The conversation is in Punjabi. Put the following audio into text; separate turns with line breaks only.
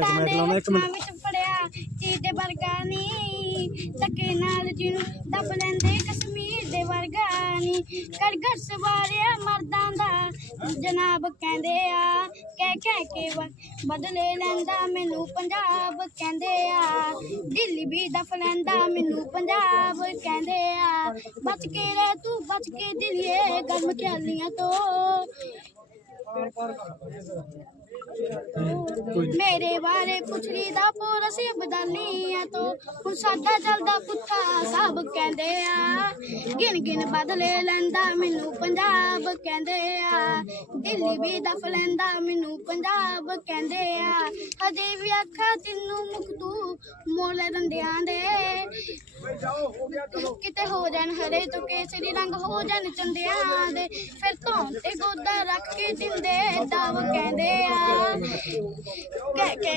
ਮੈਂ ਚਲਾਉਣਾ ਇੱਕ ਮਿੰਟ।
ਵਿੱਚ ਪੜਿਆ ਚੀਜ਼ ਦੇ ਵਰਗਾ ਨਹੀਂ। ਧੱਕੇ ਨਾਲ ਜਿਹਨੂੰ ਦੱਬ ਲੈਂਦੇ ਕਸ਼ਮੀਰ ਦੇ ਵਰਗਾ ਨਹੀਂ। ਕਰਗਰ ਸਵਾਰਿਆ ਮਰਦਾਂ ਦਾ, ਜਨਾਬ ਕਹਿੰਦੇ ਆ, ਕਹਿ ਕਹਿ ਕੇ ਬਦਲੇ ਲੈਂਦਾ ਮੈਨੂੰ ਪੰਜਾਬ ਕਹਿੰਦੇ ਆ। ਦਿੱਲੀ ਵੀ ਦਫ ਲੈਂਦਾ ਮੈਨੂੰ ਪੰਜਾਬ ਕਹਿੰਦੇ ਆ। ਬਚ ਕੇ ਰਹਿ ਤੂੰ, ਬਚ ਕੇ ਦਿਲੀਏ ਗਰਮ ਖਿਆਲੀਆਂ ਤੋਂ। ਮੇਰੇ ਬਾਰੇ ਪੁੱਛਲੀ ਦਾ ਪੂਰਾ ਸੀ ਬਦਾਲੀਆਂ ਤੋਂ। ਹੁਣ ਸਾਡਾ ਚੱਲਦਾ ਪੁੱਠਾ ਸਭ ਕਹਿੰਦੇ ਆ। ਗਿਣ ਗਿਣ ਬਦਲੇ ਲੈਂਦਾ ਮੈਨੂੰ ਪੰਜਾਬ ਕਹਿੰਦੇ ਆ। ਦਿੱਲੀ ਵੀ ਦਫ ਲੈਂਦਾ ਮੈਨੂੰ ਪੰਜਾਬ ਕਹਿੰਦੇ ਆ। ਹਜੇ ਵੀ ਅੱਖਾਂ ਤੈਨੂੰ ਮੁਖ ਤੂੰ ਮੋਲ ਦੇ। ਕਿਤੇ ਹੋ ਜਾਣ, ਹਰੇ ਤੋਂ ਕੇਸਰੀ ਰੰਗ ਹੋ ਜਾਣ ਚੰਦਿਆਂ ਦੇ ਫਿਰ ਤੋਂ ਤੇ ਗੋਦਾ ਰੱਖ ਕੇ ਦਿੰਦੇ ਉਹ ਕਹਿੰਦੇ ਆ। ਕਹਿ ਕੇ